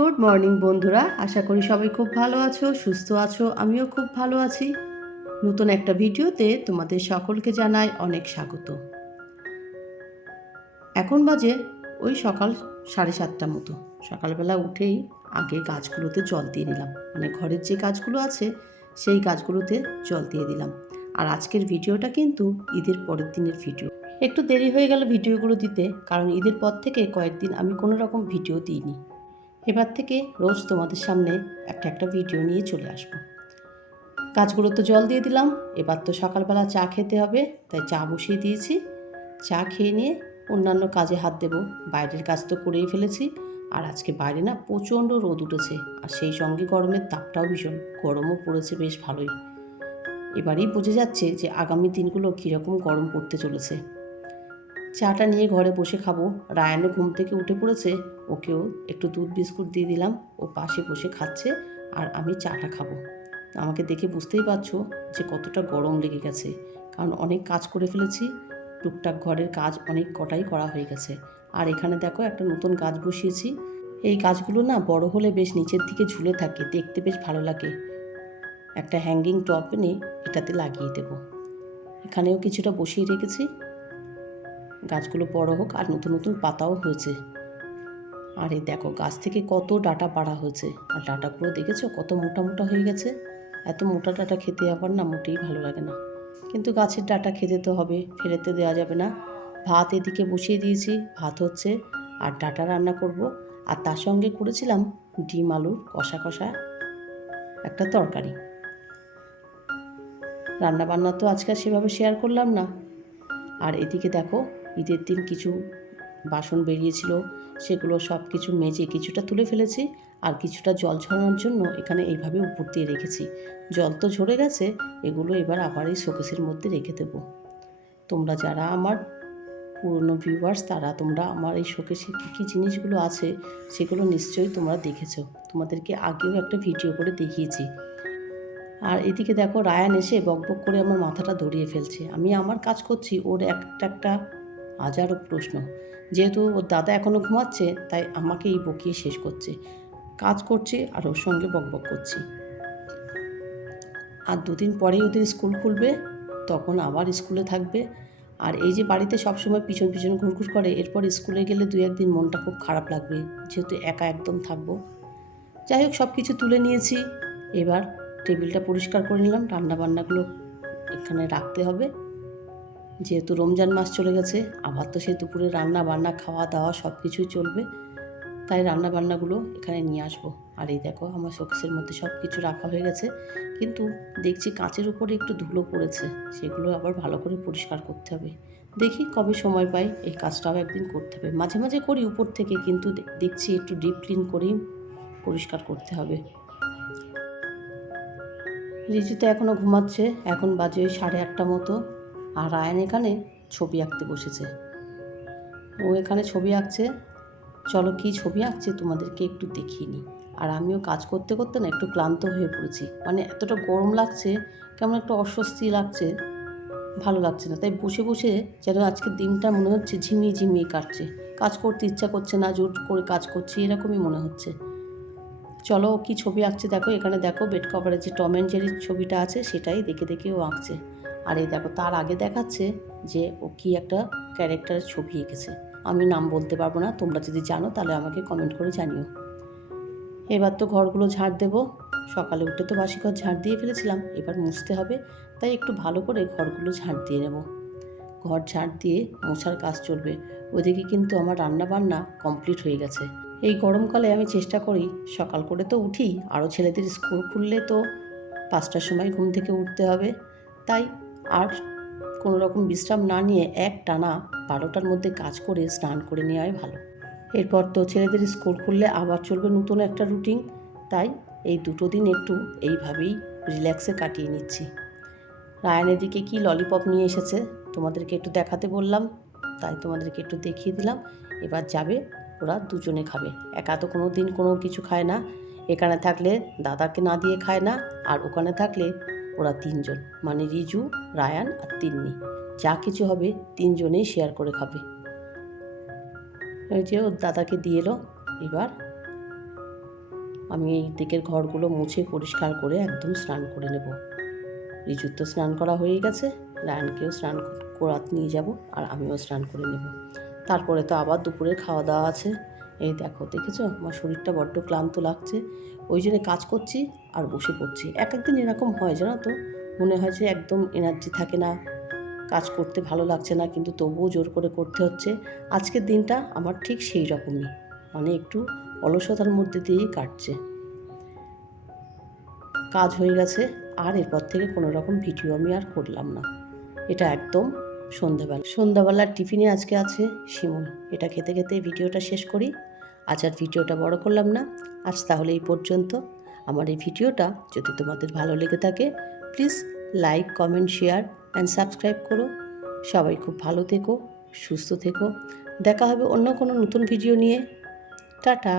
Good morning বন্ধুরা। আশা করি সবাই খুব ভালো আছো, সুস্থ আছো, আমিও খুব ভালো আছি। নতুন একটা ভিডিওতে তোমাদের সকলকে জানাই অনেক স্বাগত। এখন বাজে ওই সকাল সাড়ে সাতটা মতো। সকালবেলা উঠেই আগে গাছগুলোতে জল দিয়ে নিলাম। মানে ঘরের যে গাছগুলো আছে, সেই গাছগুলোতে জল দিয়ে দিলাম। আর আজকের ভিডিওটা কিন্তু ঈদের পরের দিনের ভিডিও। একটু দেরি হয়ে গেল ভিডিওগুলো দিতে, কারণ ঈদের পর থেকে কয়েকদিন আমি কোনো রকম ভিডিও দিইনি। এবার থেকে রোজ তোমাদের সামনে একটা একটা ভিডিও নিয়ে চলে আসব। গাছগুলো তো জল দিয়ে দিলাম, এবার তো সকালবেলা চা খেতে হবে, তাই চা বসিয়ে দিয়েছি। চা খেয়ে নিয়ে অন্যান্য কাজে হাত দেব, বাইরের কাজ তো করেই ফেলেছি, আর আজকে বাইরে না প্রচণ্ড রোদ উঠেছে, আর সেই সঙ্গে গরমের তাপটাও ভীষণ, গরমও পড়েছে বেশ ভালোই। এবারেই বোঝা যাচ্ছে যে আগামী দিনগুলো কীরকম গরম পড়তে চলেছে। চাটা নিয়ে ঘরে বসে খাব। রায়ানও ঘুম থেকে উঠে পড়েছে। ওকেও একটু দুধ, বিস্কুট দিয়ে দিলাম। ও পাশে বসে খাচ্ছে আর আমি চাটা খাব। আমাকে দেখে বুঝতেই পারছ যে কতটা গরম লেগে গেছে। কারণ অনেক কাজ করে ফেলেছি। টুকটাক ঘরের কাজ অনেক কটাই করা হয়ে গেছে। আর এখানে দেখো একটা নতুন গাছ বসিয়েছি। এই গাছগুলো না বড় হলে বেশ নিচের দিকে ঝুলে থাকে। দেখতে বেশ ভালো লাগে। একটা হ্যাঙ্গিং টপ এনে এটাতে লাগিয়ে দেবো। এখানেও কিছুটা বসিয়ে রেখেছি। গাছগুলো বড় হোক আর নতুন নতুন পাতাও হয়েছে। আর এই দেখো, গাছ থেকে কত ডাটা পাড়া হয়েছে। আর ডাটাগুলো দেখেছ? কত মোটা মোটা হয়ে গেছে। এত মোটা ডাটা খেতে আবার না মোটেই ভালো লাগে না। কিন্তু গাছের ডাটা খেতে তো হবে ফেলেতে দেওয়া যাবে না। ভাত এদিকে বসিয়ে দিয়েছি, ভাত হচ্ছে, আর ডাটা রান্না করব। আর তার সঙ্গে করেছিলাম ডিম আলুর কষা কষা একটা তরকারি। রান্না বান্না তো আজকাল সেভাবে শেয়ার করলাম না। আর এদিকে দেখো ঈদের দিন কিছু বাসন বেরিয়েছিল, সেগুলো সব কিছু মেজে কিছুটা তুলে ফেলেছি আর কিছুটা জল ঝরানোর জন্য এখানে এইভাবে উপর দিয়ে রেখেছি। জল তো ঝরে গেছে, এগুলো এবার আবার এই শোকেসের মধ্যে রেখে দেবো। তোমরা যারা আমার পুরনো ভিউয়ার্স তারা তোমরা আমার এই শোকেসে কী কী জিনিসগুলো আছে, সেগুলো নিশ্চয়ই তোমরা দেখেছ। তোমাদেরকে আগেও একটা ভিডিও করে দেখিয়েছি। আর এদিকে দেখো, রায়ান এসে বকবক করে আমার মাথাটা ধরিয়ে ফেলছে। আমি আমার কাজ করছি, ওর একটা একটা হাজারো প্রশ্ন। যেহেতু ওর দাদা এখনও ঘুমাচ্ছে, তাই আমাকে এই বকিয়ে শেষ করছে। কাজ করছে আর ওর সঙ্গে বকবক করছি। আর দুদিন পরেই ওদের স্কুল খুলবে, তখন আবার স্কুলে থাকবে। আর এই যে বাড়িতে সবসময় পিছন পিছন ঘুরঘুর করে, এরপর স্কুলে গেলে দু একদিন মনটা খুব খারাপ লাগবে, যেহেতু একা একদম থাকব। যাই হোক সব কিছু তুলে নিয়েছি। এবার টেবিলটা পরিষ্কার করে নিলাম রান্না বান্নাগুলো এখানে রাখতে হবে। যেহেতু রমজান মাস চলে গেছে, আবার তো সেই দুপুরে রান্না বান্না, খাওয়া দাওয়া সব কিছুই চলবে। তাই রান্না বান্নাগুলো এখানে নিয়ে আসব। আর এই দেখো, আমার শোকেসের মধ্যে সব কিছু রাখা হয়ে গেছে। কিন্তু দেখছি কাঁচের উপরে একটু ধুলো পড়েছে, সেগুলো আবার ভালো করে পরিষ্কার করতে হবে। দেখি কবে সময় পাই এই কাজটাও একদিন করতে হবে। মাঝে মাঝে করি উপর থেকে, কিন্তু দেখছি একটু ডিপ ক্লিন করেই পরিষ্কার করতে হবে। রিজু তো এখনও ঘুমাচ্ছে, এখন বাজে সাড়ে আটটা মতো। আর রায়ন এখানে ছবি আঁকতে বসেছে। ও এখানে ছবি আঁকছে। চলো কী ছবি আঁকছে তোমাদেরকে একটু দেখিয়ে নিই। আর আমিও কাজ করতে করতে না একটু ক্লান্ত হয়ে পড়েছি। মানে এতটা গরম লাগছে, কেমন একটা অস্বস্তি লাগছে, ভালো লাগছে না। তাই বসে বসে যেন আজকের দিনটা মনে হচ্ছে ঝিমিয়ে ঝিমিয়ে কাটছে। কাজ করতে ইচ্ছা করছে না, জোর করে কাজ করছি, এরকমই মনে হচ্ছে। চলো কী ছবি আঁকছে দেখো। এখানে দেখো বেড কভারের যে টম অ্যান্ড জেরির ছবিটা আছে, সেটাই দেখে দেখে ও আঁকছে। আর এই দেখো, তার আগে দেখাচ্ছে যে ও কি একটা ক্যারেক্টারের ছবি এঁকেছে। আমি নাম বলতে পারব না, তোমরা যদি জানো তাহলে আমাকে কমেন্ট করে জানিও। এবার তো ঘরগুলো ঝাড় দেবো। সকালে উঠে তো বাসি ঘর ঝাড় দিয়ে ফেলেছিলাম, এবার মুছতে হবে, তাই একটু ভালো করে ঘরগুলো ঝাড় দিয়ে নেব। ঘর ঝাড় দিয়ে মোছার কাজ চলবে, ওদিকে কিন্তু আমার রান্না বান্না কমপ্লিট হয়ে গেছে। এই গরমকালে আমি চেষ্টা করি, সকাল করে তো উঠি, আরও ছেলেদের স্কুল খুললে তো পাঁচটার সময় ঘুম থেকে উঠতে হবে, তাই আর কোনো রকম বিশ্রাম না নিয়ে এক টানা বারোটার মধ্যে কাজ করে স্নান করে নেওয়াই ভালো। এরপর তো ছেলেদের স্কুল খুললে আবার চলবে নতুন একটা রুটিন। তাই এই দুটো দিন একটু এইভাবেই রিল্যাক্সে কাটিয়ে নিচ্ছি। রায়নের দিকে কি ললিপপ নিয়ে এসেছে? তোমাদেরকে একটু দেখাতে বললাম। তাই তোমাদেরকে একটু দেখিয়ে দিলাম। এবার যাবে, ওরা দুজনে খাবে। একা তো কোনো দিন কোনো কিছু খায় না। এখানে থাকলে দাদাকে না দিয়ে খায় না। আর ওখানে থাকলে ওরা তিনজন মানে রিজু, রায়ান আর তিন্নি। যা কিছু হবে তিনজনেই শেয়ার করে খাবে। ওই যে ওর দাদাকে দিয়ে এলো। এবার আমি এই দিকের ঘরগুলো মুছে পরিষ্কার করে একদম স্নান করে নেব। রিজুর তো স্নান করা হয়ে গেছে, রায়নকেও স্নান করাতে নিয়ে যাব আর আমিও স্নান করে নেব। তারপরে তো আবার দুপুরের খাওয়া দাওয়া আছে। এই দেখো, দেখেছ? আমার শরীরটা বড্ড ক্লান্ত লাগছে। ওই জন্য কাজ করছি আর বসে পড়ছি। এক একদিন এরকম হয়, জানো তো? মনে হয় যে একদম এনার্জি থাকে না, কাজ করতে ভালো লাগছে না, কিন্তু তবুও জোর করে করতে হচ্ছে। আজকের দিনটা আমার ঠিক সেই রকমই মানে একটু অলসতার মধ্যে দিয়েই কাটছে। কাজ হয়ে গেছে, আর এরপর থেকে কোনো রকম ভিডিও আমি আর করলাম না। এটা একদম সন্ধ্যাবেলা। সন্ধ্যাবেলার টিফিনে আজকে আছে শিমুই এটা খেতে খেতে ভিডিওটা শেষ করি। আজ আর ভিডিওটা বড় করলাম না। আজ তাহলে এই পর্যন্ত। আমার এই ভিডিওটা যদি তোমাদের ভালো লেগে থাকে please like comment share and subscribe করো। সবাই খুব ভালো থেকো, সুস্থ থেকো। দেখা হবে অন্য কোনো নতুন ভিডিও নিয়ে। টাটা।